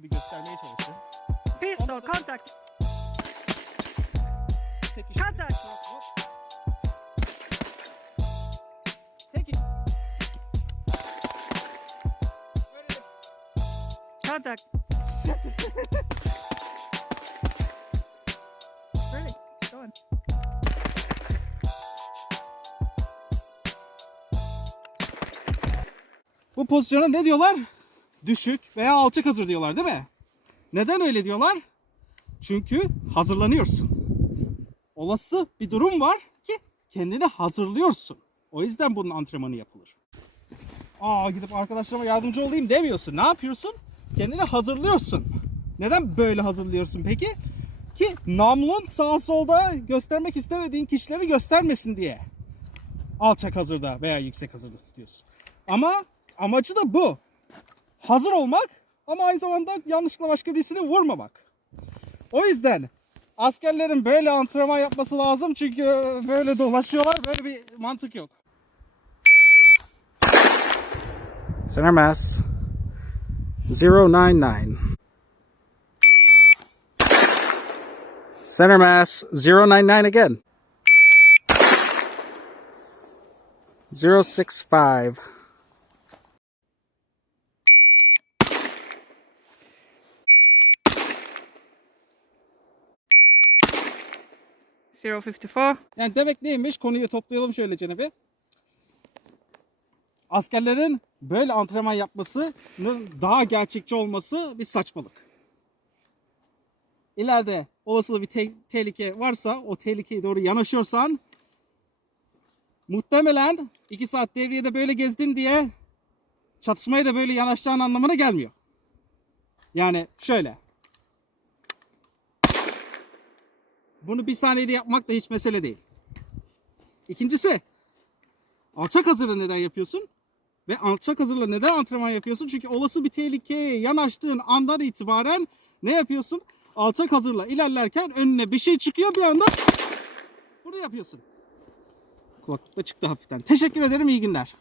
gibi göstermeye çalıştı. Pistol, contact, Tek iş. contact. Hop, hop. Tek iş. Böyle de Contact. Really? Go on. Bu pozisyona ne diyorlar? Düşük veya alçak hazır diyorlar değil mi? Neden öyle diyorlar? Çünkü hazırlanıyorsun. Olası bir durum var ki kendini hazırlıyorsun. O yüzden bunun antrenmanı yapılır. Aa gidip arkadaşlarıma yardımcı olayım demiyorsun. Ne yapıyorsun? Kendini hazırlıyorsun. Neden böyle hazırlıyorsun peki? Ki namlun sağ solda göstermek istemediğin kişileri göstermesin diye. Alçak hazırda veya yüksek hazırda tutuyorsun. Ama amacı da bu. Hazır olmak ama aynı zamanda yanlışlıkla başka birisini vurmamak. O yüzden askerlerin böyle antrenman yapması lazım çünkü böyle dolaşıyorlar böyle bir mantık yok. Center mass 099 Center mass 099 again 065 Zero fifty-four. Yani demek neymiş? Konuyu toplayalım şöyle Cenebe. Askerlerin böyle antrenman yapmasının daha gerçekçi olması bir saçmalık. İleride olasılığı bir te- tehlike varsa o tehlikeye doğru yanaşıyorsan muhtemelen 2 saat devriyede böyle gezdin diye çatışmaya da böyle yanaşacağın anlamına gelmiyor. Yani şöyle. Bunu bir saniyede yapmak da hiç mesele değil. İkincisi, alçak hazırlığı neden yapıyorsun? Ve alçak hazırlığı neden antrenman yapıyorsun? Çünkü olası bir tehlikeye yanaştığın andan itibaren ne yapıyorsun? Alçak hazırla ilerlerken önüne bir şey çıkıyor bir anda bunu yapıyorsun. Kulaklık da çıktı hafiften. Teşekkür ederim iyi günler.